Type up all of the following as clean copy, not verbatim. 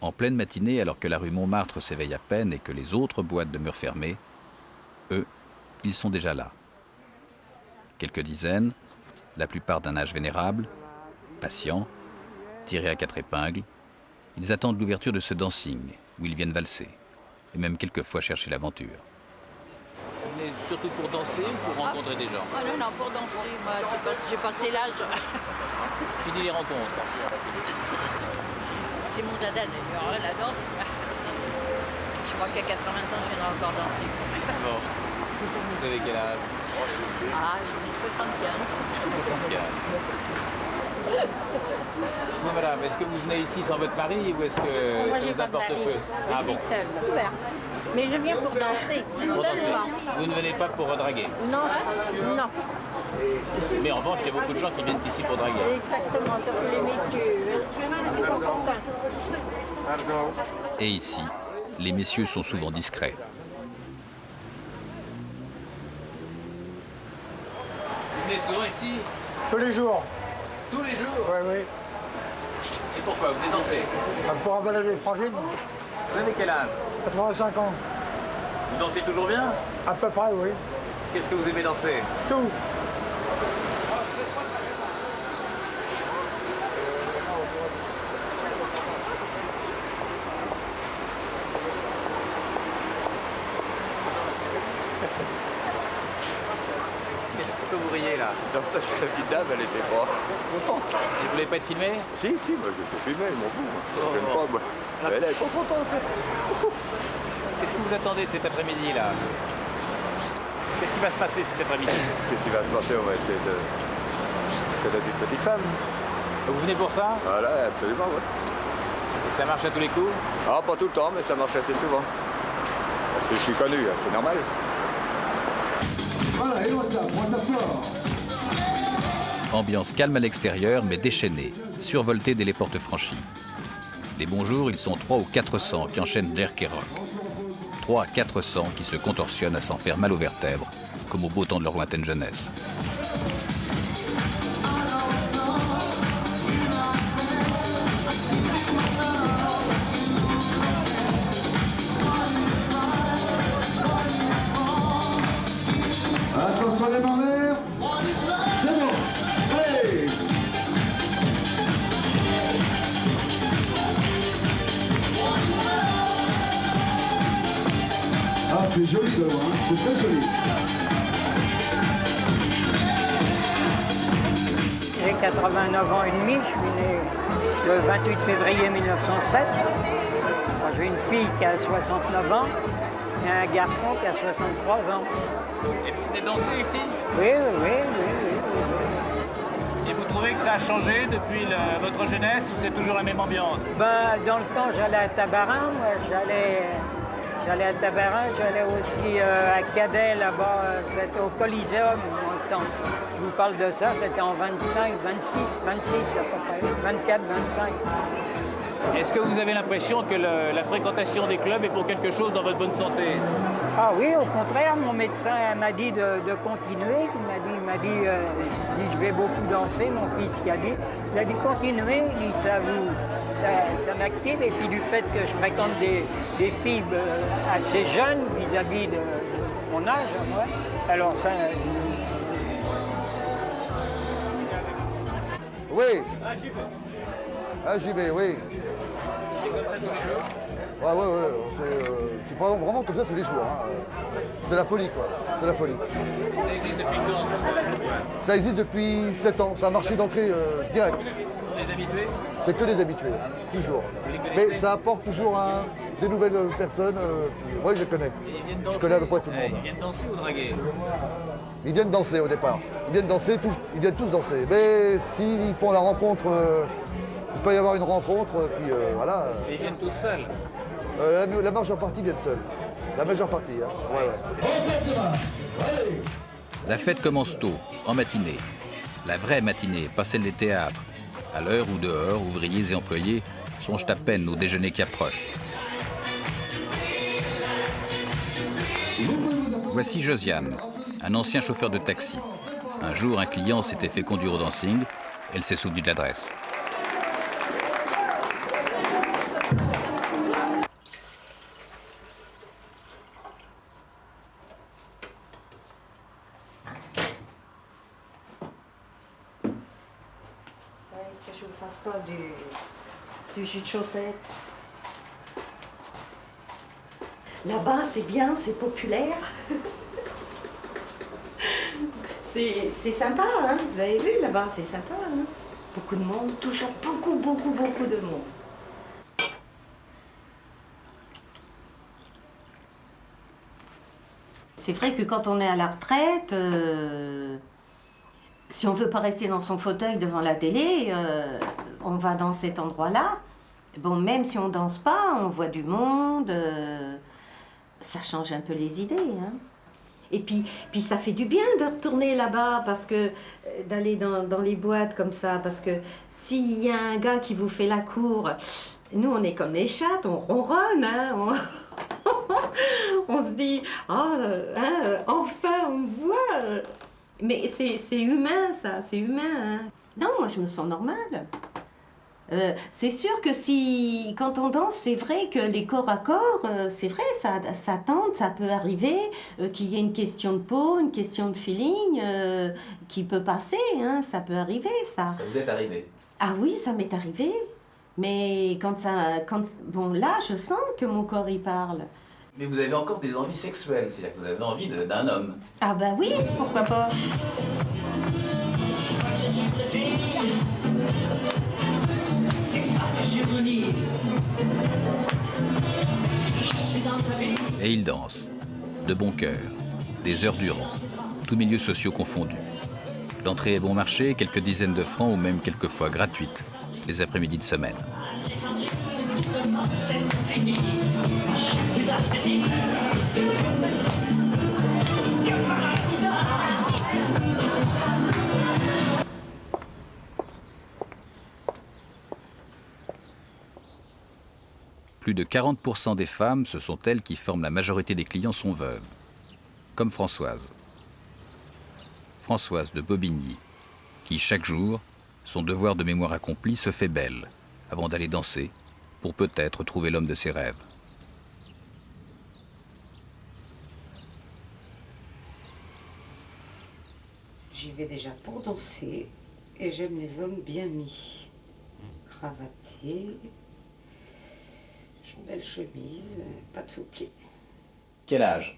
En pleine matinée, alors que la rue Montmartre s'éveille à peine et que les autres boîtes demeurent fermées, eux, ils sont déjà là. Quelques dizaines, la plupart d'un âge vénérable, patients, tirés à 4 épingles, ils attendent l'ouverture de ce dancing où ils viennent valser, et même quelquefois chercher l'aventure. Vous venez surtout pour danser ou pour rencontrer des gens? Ah non, pour danser, moi, j'ai passé l'âge. Fini les rencontres. C'est mon dada d'ailleurs, la danse. Je crois qu'à 80 ans, je viendrai encore danser. Bon. Vous avez quel âge? Ah, j'en ai 75. 75. Dites-moi madame, est-ce que vous venez ici sans votre mari ou est-ce que Moi, ça j'ai vous pas de importe mari. peu? Ah Je bon, suis seule, ouverte. Mais je viens pour danser. pour danser. Seulement. Vous ne venez pas pour draguer. Non, non. Mais en revanche, il y a beaucoup de gens qui viennent ici pour draguer. Exactement, surtout les messieurs. Ils sont contents. Et ici, les messieurs sont souvent discrets. Vous venez souvent ici? Tous les jours. Tous les jours? Oui, oui. Et pourquoi? Vous venez danser? Pour un balade frangine, Vous avez quel âge? 85 ans. Vous dansez toujours bien? À peu près, oui. Qu'est-ce que vous aimez danser? Tout. Qu'est-ce que vous riez là? Non, parce que la petite dame, elle était pas contente. Et vous voulez pas être filmé? Si, moi je peux filmer, ils m'en fous. Moi. J'aime pas, moi. Mais elle est pas contente. Qu'est-ce que vous attendez de cet après-midi là? Qu'est-ce qui va se passer cet après-midi? Qu'est-ce qui va se passer? On va essayer de connaître une petite femme. Vous venez pour ça? Voilà, absolument, ouais. Et ça marche à tous les coups? Ah, pas tout le temps, mais ça marche assez souvent. Parce que je suis connu, hein, c'est normal. Voilà, et l'autre, fort. Ambiance calme à l'extérieur, mais déchaînée, survoltée dès les portes franchies. Les bonjours, ils sont 300 ou 400 qui enchaînent jerk et rock. 300 à 400 qui se contorsionnent à s'en faire mal aux vertèbres, comme au beau temps de leur lointaine jeunesse. Attention les mains en l'air. C'est bon. Allez. Ah, c'est joli de loin, hein. C'est très joli. J'ai 89 ans et demi, je suis né le 28 février 1907. Moi, j'ai une fille qui a 69 ans et un garçon qui a 63 ans. Et vous venez danser ici? Oui. Et vous trouvez que ça a changé depuis votre jeunesse ou c'est toujours la même ambiance? Ben, dans le temps, j'allais à Tabarin, moi, j'allais à Tabarin, j'allais aussi à Cadet, là-bas, c'était au Coliseum dans le temps. Je vous parle de ça, c'était en 25, 26 à peu près, 24, 25. Est-ce que vous avez l'impression que la fréquentation des clubs est pour quelque chose dans votre bonne santé? Ah oui, au contraire, mon médecin m'a dit de continuer. Il m'a dit, je vais beaucoup danser, mon fils qui a dit. Il a dit continuer, il dit, ça m'active. Et puis du fait que je fréquente des filles assez jeunes vis-à-vis de mon âge, moi, alors ça... Oui. Ah, j'y vais, oui. C'est comme ça tous les jours? Ouais. C'est pas vraiment comme ça tous les jours. Hein. C'est la folie, quoi. C'est la folie. Ça existe depuis quand? Ça existe depuis 7 ans. C'est un marché d'entrée direct. Ce sont des habitués? C'est que des habitués, toujours. Vous les connaissez? Mais ça apporte toujours des nouvelles personnes. Oui, je connais. Ils viennent danser? Je connais à peu près tout le monde. Ils viennent danser ou draguer? Ils viennent danser au départ. Ils viennent danser, ils viennent tous danser. Mais s'ils font la rencontre, il peut y avoir une rencontre, puis voilà. Et ils viennent tous seuls? La majeure partie viennent seuls. La majeure partie, hein. Ouais. La fête commence tôt, en matinée. La vraie matinée, pas celle des théâtres. À l'heure où dehors, ouvriers et employés songent à peine au déjeuner qui approche. Voici Josiane, un ancien chauffeur de taxi. Un jour, un client s'était fait conduire au dancing. Elle s'est souvenue de l'adresse. que je ne fasse pas du jus de chaussette. Là-bas, c'est bien, c'est populaire. C'est sympa, hein. Vous avez vu là-bas, c'est sympa. Hein. Beaucoup de monde, toujours beaucoup de monde. C'est vrai que quand on est à la retraite, si on ne veut pas rester dans son fauteuil devant la télé, on va dans cet endroit-là. Bon, même si on ne danse pas, on voit du monde, ça change un peu les idées. Hein. Et puis ça fait du bien de retourner là-bas, parce que d'aller dans les boîtes comme ça, parce que s'il y a un gars qui vous fait la cour, nous on est comme les chattes, on ronronne, hein, on se dit, enfin on voit. Mais c'est humain ça, c'est humain. Hein. Non, moi je me sens normale. C'est sûr que quand on danse, c'est vrai que les corps à corps, c'est vrai, ça tente, ça peut arriver qu'il y ait une question de peau, une question de feeling qui peut passer, hein, ça peut arriver ça. Ça vous est arrivé? Ah oui, ça m'est arrivé. Mais bon là, je sens que mon corps y parle. Mais vous avez encore des envies sexuelles, c'est-à-dire que vous avez envie d'un homme. Ah bah oui, pourquoi pas. Et ils dansent, de bon cœur, des heures durant, tous milieux sociaux confondus. L'entrée est bon marché, quelques dizaines de francs ou même quelquefois gratuite, les après-midi de semaine. Plus de 40% des femmes, ce sont elles qui forment la majorité des clients, sont veuves. Comme Françoise. Françoise de Bobigny, qui chaque jour, son devoir de mémoire accompli, se fait belle, avant d'aller danser, pour peut-être trouver l'homme de ses rêves. J'y vais déjà pour danser, et j'aime les hommes bien mis, cravatés, belle chemise, pas de faux plis. Quel âge?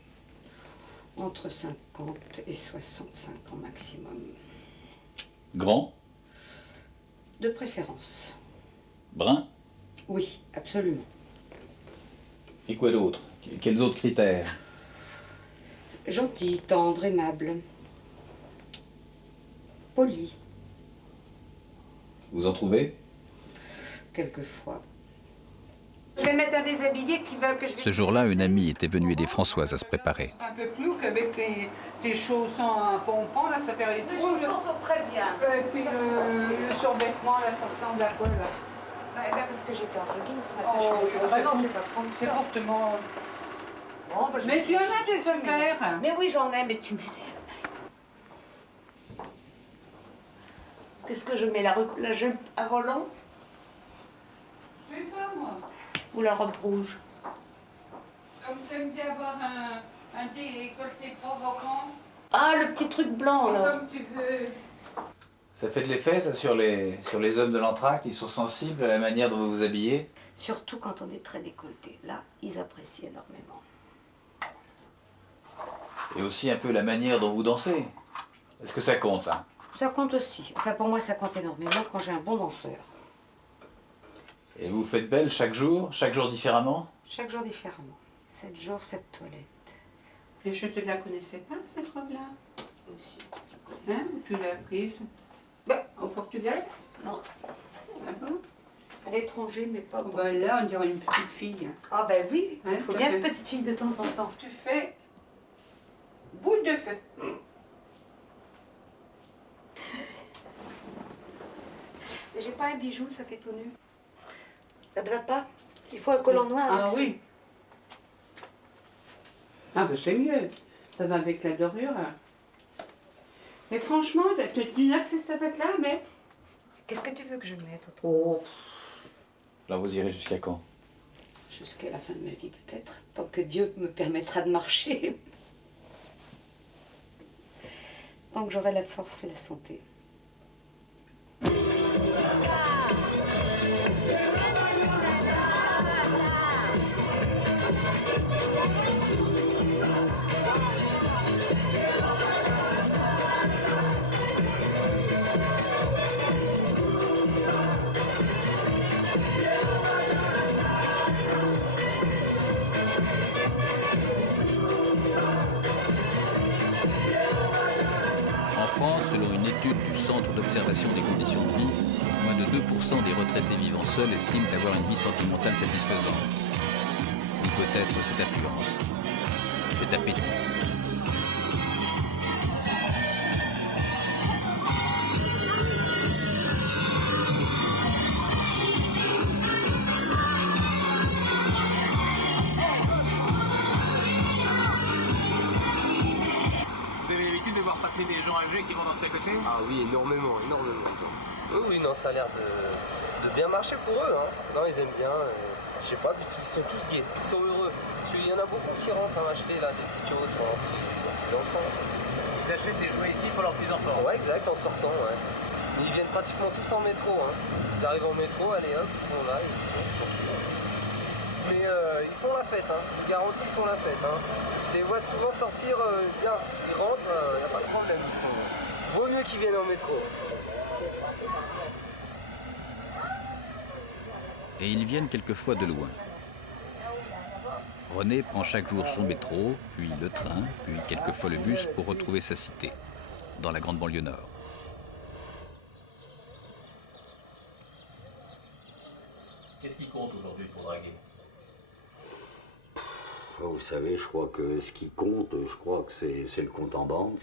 Entre 50 et 65 ans maximum. Grand? De préférence. Brun? Oui, absolument. Et quoi d'autre? Quels autres critères? Gentil, tendre, aimable. Poli. Vous en trouvez? Quelquefois. Je vais mettre un déshabillé qui veulent que je... Ce jour-là, une amie était venue aider Françoise à se préparer. Un peu plus qu'avec tes chaussons à pompons, là, ça fait les trous. Les chaussons sont très bien. Et puis le survêtement, là, ça ressemble à quoi, là? Parce que j'étais en jogging ce matin. Oh, je non, je vais pas prendre c'est ça. fortement... Bon, mais tu en as des affaires. Mais oui, j'en ai, mais tu m'énerves. Qu'est-ce que je mets, la jupe à volant? Je sais pas, moi. Ou la robe rouge? Comme tu aimes bien avoir un décolleté provoquant. Ah, le petit truc blanc, là. Comme tu veux. Ça fait de l'effet, ça, sur les hommes de l'Entraque, ils sont sensibles à la manière dont vous vous habillez? Surtout quand on est très décolleté. Là, ils apprécient énormément. Et aussi un peu la manière dont vous dansez. Est-ce que ça compte, ça? Ça compte aussi. Enfin, pour moi, ça compte énormément quand j'ai un bon danseur. Et vous faites belle chaque jour différemment? Chaque jour différemment. 7 jours, 7 toilettes. Et je te la connaissais pas, cette robe-là? Aussi. Hein? Tu l'as prise au Portugal? Non. Ah bon? À l'étranger, mais pas bon. Bah là, on dirait une petite fille. Ah ben oui, Hein, il faut ça bien fait- une petite fille de temps en temps. Tu fais boule de feu. Mais j'ai pas un bijou, ça fait tout nu. Ça te va pas? Il faut un collant noir. Ah avec ça. oui. Ah ben c'est mieux. Ça va avec la dorure. Mais franchement, tu n'as que ça va être là, mais... Qu'est-ce que tu veux que je mette? Oh, Là, vous irez jusqu'à quand? Jusqu'à la fin de ma vie peut-être, tant que Dieu me permettra de marcher. Tant que j'aurai la force et la santé. l'augmentation des conditions de vie, moins de 2% des retraités vivant seuls estiment avoir une vie sentimentale satisfaisante. Ou peut-être cette affluence, cet appétit. Passer des gens âgés qui vont danser à côté? Ah oui, énormément. Oui, non, ça a l'air de bien marcher pour eux. Hein. Non, ils aiment bien. Je sais pas, puis ils sont tous gays, ils sont heureux. Il y en a beaucoup qui rentrent à m'acheter là des petites choses pour leurs petits-enfants. Ils achètent des jouets ici pour leurs petits-enfants? Ouais, exact, en sortant, ouais. Ils viennent pratiquement tous en métro. Hein. Ils arrivent en métro, allez hop, ils sont là, ils sont tranquilles. Mais ils font la fête, hein. Je vous garantis, ils font la fête. Hein. Je les vois souvent sortir bien. Ils rentrent, il n'y a pas de problème. Vaut mieux qu'ils viennent en métro. Et ils viennent quelquefois de loin. René prend chaque jour son métro, puis le train, puis quelquefois le bus pour retrouver sa cité, dans la grande banlieue nord. Qu'est-ce qui compte aujourd'hui pour draguer? Vous savez, je crois que ce qui compte, c'est le compte en banque.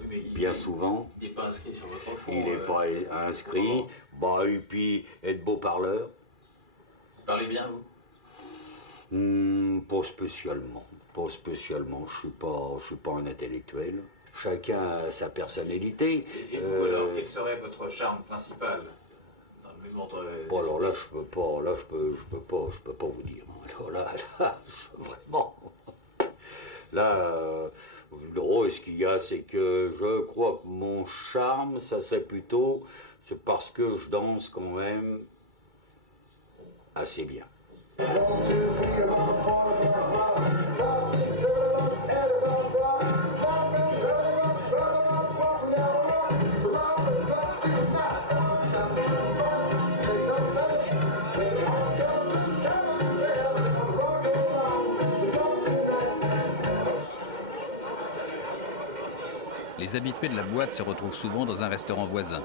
Oui, mais bien souvent. Il n'est pas inscrit sur votre fonds. Il n'est pas inscrit. Bah, et puis, être beau parleur. Vous parlez bien, vous? Pas spécialement. Pas spécialement. Je suis pas un intellectuel. Chacun a sa personnalité. Et vous, alors, quel serait votre charme principal? Bon, alors là, je peux pas vous dire. Alors là, vraiment. Là, non, ce qu'il y a, c'est que je crois que mon charme, ça serait plutôt, c'est parce que je danse quand même assez bien. Les habitués de la boîte se retrouvent souvent dans un restaurant voisin,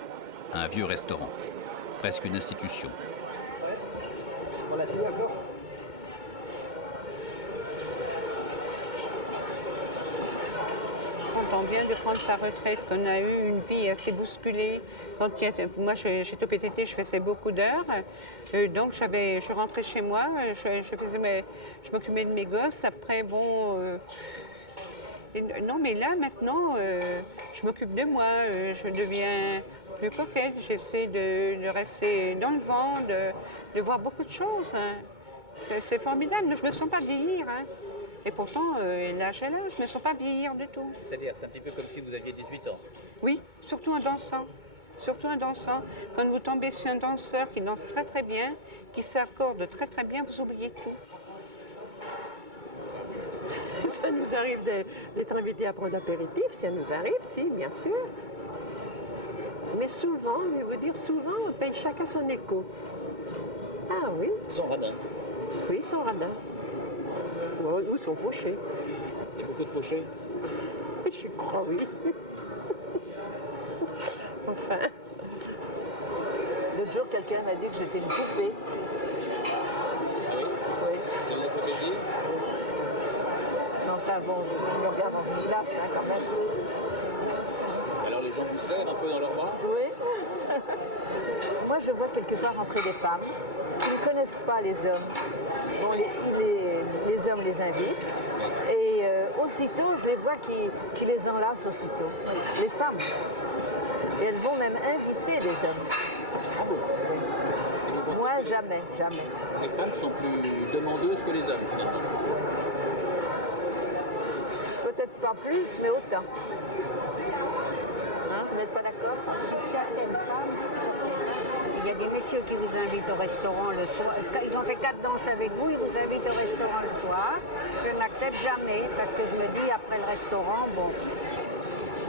un vieux restaurant, presque une institution. On l'a fini encore ? Quand on vient de prendre sa retraite, qu'on a eu une vie assez bousculée, moi j'étais au PTT, je faisais beaucoup d'heures, donc je rentrais chez moi, je m'occupais de mes gosses, après bon... non, mais là, maintenant, je m'occupe de moi, je deviens plus coquette, j'essaie de rester dans le vent, de voir beaucoup de choses. Hein. C'est formidable, je ne me sens pas vieillir. Hein. Et pourtant, l'âge est là, je ne me sens pas vieillir du tout. C'est-à-dire, c'est un petit peu comme si vous aviez 18 ans. Oui, surtout en dansant. Surtout en dansant. Quand vous tombez sur un danseur qui danse très très bien, qui s'accorde très très bien, vous oubliez tout. Ça nous arrive d'être invités à prendre l'apéritif, ça nous arrive, si, bien sûr. Mais souvent, je vais vous dire, souvent, on paye chacun son écho. Ah oui. Son radin. Oui, son radin. Ou son fauché. Il y a beaucoup de fauchés? Je crois, oui. Enfin. L'autre jour, quelqu'un m'a dit que j'étais une poupée. Ah oui? Oui. C'est de la protéger? Enfin bon, je me regarde dans une glace, hein, quand même. Alors les gens vous serrent un peu dans leurs bras? Oui. Moi, je vois quelquefois rentrer des femmes qui ne connaissent pas les hommes. Bon, les hommes les invitent. Et aussitôt, je les vois qui les enlacent aussitôt. Les femmes. Et elles vont même inviter les hommes. Ah bon? Moi, jamais, jamais. Les femmes sont plus demandeuses que les hommes, finalement. Peut-être pas plus, mais autant. Hein, vous n'êtes pas d'accord? Certaines femmes, il y a des messieurs qui vous invitent au restaurant le soir. Ils ont fait 4 danses avec vous, ils vous invitent au restaurant le soir. Je n'accepte jamais parce que je me dis après le restaurant, bon,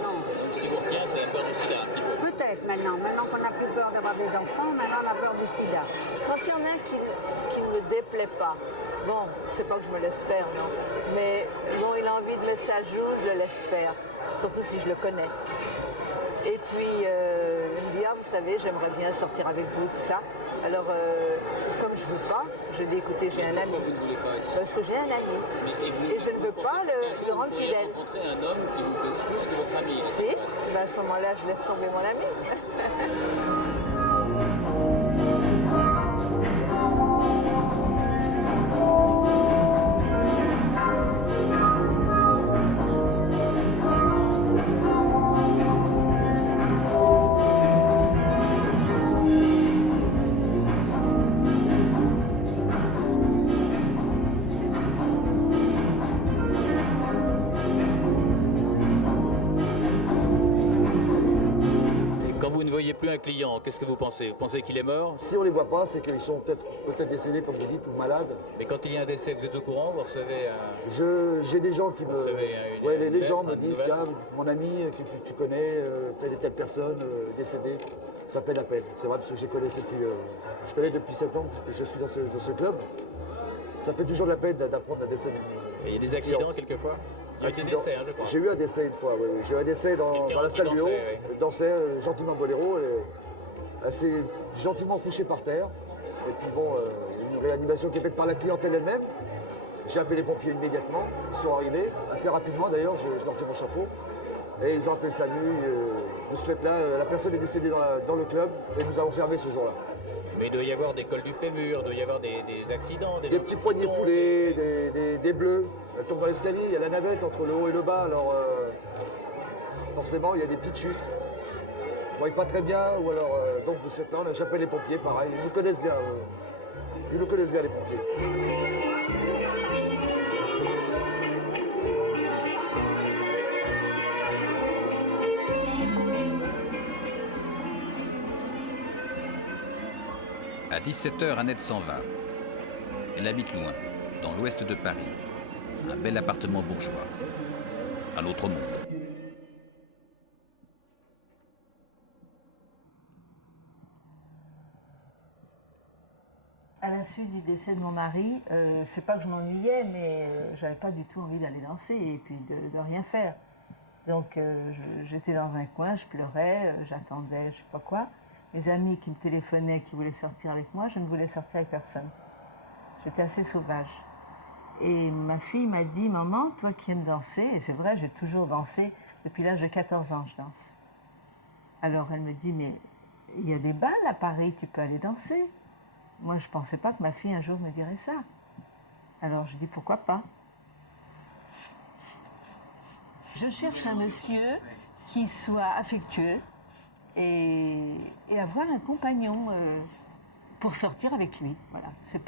non. Donc ce qui vous retient, c'est la peur du sida, un petit peu. Peut-être maintenant qu'on n'a plus peur d'avoir des enfants, maintenant on a peur du sida. Quand il y en a qui ne me déplaît pas, bon, c'est pas que je me laisse faire, non, mais bon, il a envie de mettre sa joue, je le laisse faire, surtout si je le connais. Et puis, il me dit, dit, ah, vous savez, j'aimerais bien sortir avec vous, tout ça. Alors, comme je ne veux pas, je dis, écoutez, j'ai un ami. Vous ne voulez pas ici. Parce que j'ai un ami. Et je ne veux pas le rendre fidèle. Vous rencontrer un homme qui vous plaise plus que votre ami. Si, ben à ce moment-là, je laisse tomber mon ami. Plus un client, qu'est-ce que vous pensez? Vous pensez qu'il est mort? Si on ne les voit pas, c'est qu'ils sont peut-être décédés, comme vous dites, ou malades. Mais quand il y a un décès, vous êtes au courant? Vous recevez un... J'ai des gens qui me... Ouais, les gens me disent, tiens, mon ami que tu connais, telle et telle personne décédée, s'appelle la peine. C'est vrai, parce que je connais depuis 7 ans que je suis dans ce club. Ça fait toujours de la peine d'apprendre un décès. Et il y a des accidents quelquefois? Il y a eu des décès, hein, je crois. J'ai eu un décès une fois, oui. J'ai eu un décès dans la salle du haut. Dansait gentiment boléro, assez gentiment couché par terre. Et puis bon, il y a une réanimation qui est faite par la clientèle elle-même. J'ai appelé les pompiers immédiatement. Ils sont arrivés, assez rapidement d'ailleurs, je leur tire mon chapeau. Et ils ont appelé SAMU. De ce fait-là, la personne est décédée dans le club et nous avons fermé ce jour-là. Mais il doit y avoir des cols du fémur, il doit y avoir des accidents. Des petits poignets foulés, des bleus. Elle tombe dans l'escalier, il y a la navette entre le haut et le bas, alors forcément il y a des petites chutes. Ils ne voient pas très bien, ou alors donc de ce fait-là, j'appelle les pompiers, pareil, ils nous connaissent bien. Ils nous connaissent bien les pompiers. À 17h, Annette s'en va. Elle habite loin, dans l'ouest de Paris. Un bel appartement bourgeois. Un autre monde. À la suite du décès de mon mari, c'est pas que je m'ennuyais, mais j'avais pas du tout envie d'aller danser et puis de rien faire. Donc j'étais dans un coin, je pleurais, j'attendais, je sais pas quoi. Mes amis qui me téléphonaient, qui voulaient sortir avec moi, je ne voulais sortir avec personne. J'étais assez sauvage. Et ma fille m'a dit, maman, toi qui aimes danser, et c'est vrai, j'ai toujours dansé, depuis l'âge de 14 ans, je danse. Alors elle me dit, mais il y a des balles à Paris, tu peux aller danser. Moi, je ne pensais pas que ma fille un jour me dirait ça. Alors je dis, pourquoi pas? Je cherche un monsieur qui soit affectueux et avoir un compagnon pour sortir avec lui. Voilà. C'est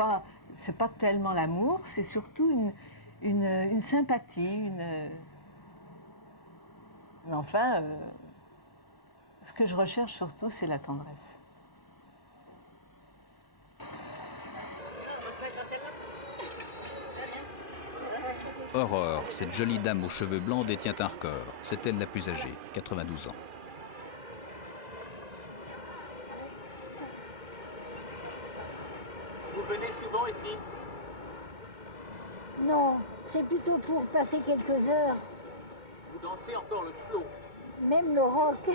pas tellement l'amour, c'est surtout une sympathie, Mais enfin, ce que je recherche surtout, c'est la tendresse. Aurore, cette jolie dame aux cheveux blancs détient un record. C'est elle la plus âgée, 92 ans. Vous venez souvent ici? Non, c'est plutôt pour passer quelques heures. Vous dansez encore le slow? Même le rock.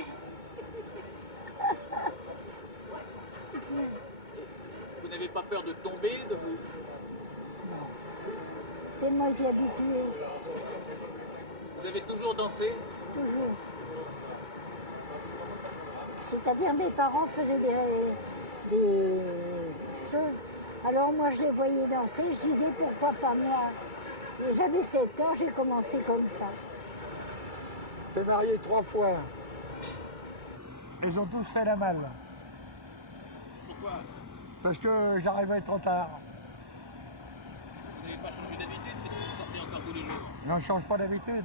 Vous n'avez pas peur de tomber, de vous... Non. Tellement été habitué. Vous avez toujours dansé? Toujours. C'est-à-dire mes parents faisaient des choses. Alors moi je les voyais danser, je disais pourquoi pas moi. Et j'avais 7 ans, j'ai commencé comme ça. T'es marié 3 fois. Ils ont tous fait la malle. Pourquoi? Parce que j'arrivais trop tard. Vous n'avez pas changé d'habitude parce que vous sortez encore tous les jours? On ne change pas d'habitude.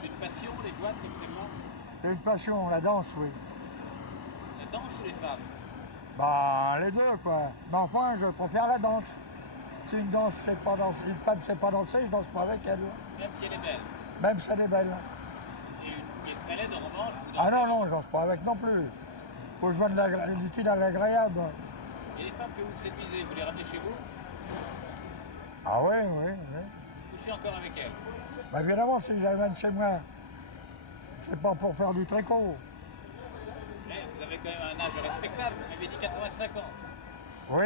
C'est une passion, les doigts, comme c'est moi? C'est une passion, la danse, oui. La danse ou les femmes? Bah, les deux, quoi. Mais enfin, je préfère la danse. Si une danse, c'est pas danser, une femme sait pas danser, je danse pas avec elle. Même si elle est belle? Même si elle est belle. Et une qui est très laide, en revanche, vous dansez? Ah non, non, je danse pas avec non plus. Faut joindre l'utile à l'agréable. Et les femmes que vous séduisez, vous les ramenez chez vous? Ah oui, oui, oui. Vous couchez encore avec elles? Bah évidemment, si j'amène chez moi C'est pas pour faire du tricot. Mais vous avez quand même un âge respectable, vous m'avez dit 85 ans. Oui,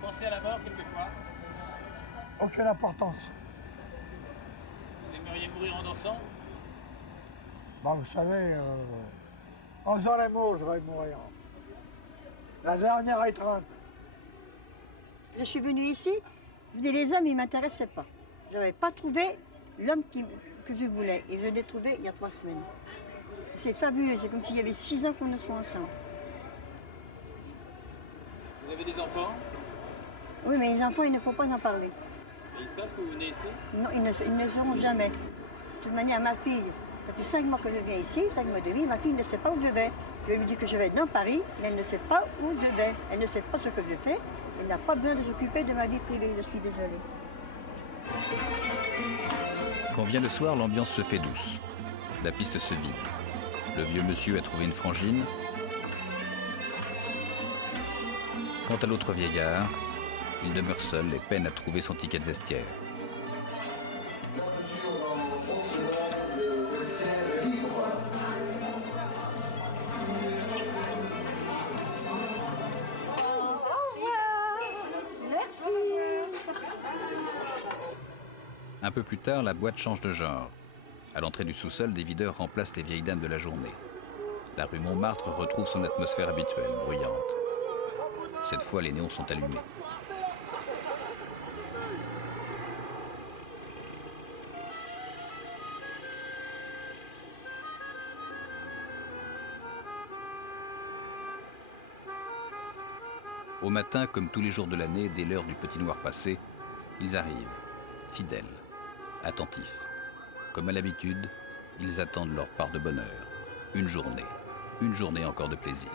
Vous pensez à la mort quelquefois? aucune importance. Vous aimeriez mourir en dansant? Bah, vous savez, en faisant l'amour, je vais mourir. La dernière étreinte. Je suis venue ici, je dis les hommes, ils ne m'intéressaient pas. Je n'avais pas trouvé l'homme que je voulais. Et je l'ai trouvé il y a 3 semaines. C'est fabuleux, c'est comme s'il y avait 6 ans qu'on ne soit ensemble. Vous avez des enfants? Oui, mais les enfants, il ne faut pas en parler. Et ils savent que vous venez ici? Non, ils ne sauront jamais. De toute manière, ma fille, ça fait 5 mois que je viens ici, 5 mois et demi, ma fille ne sait pas où je vais. Je lui dis que je vais dans Paris, mais elle ne sait pas où je vais. Elle ne sait pas ce que je fais. Elle n'a pas besoin de s'occuper de ma vie privée, je suis désolée. Quand vient le soir, l'ambiance se fait douce. La piste se vide. Le vieux monsieur a trouvé une frangine. Quant à l'autre vieillard, il demeure seul et peine à trouver son ticket de vestiaire. Un peu plus tard, la boîte change de genre. À l'entrée du sous-sol, des videurs remplacent les vieilles dames de la journée. La rue Montmartre retrouve son atmosphère habituelle, bruyante. Cette fois, les néons sont allumés. Au matin, comme tous les jours de l'année, dès l'heure du petit noir passé, ils arrivent, fidèles, attentifs. Comme à l'habitude, ils attendent leur part de bonheur. Une journée encore de plaisir.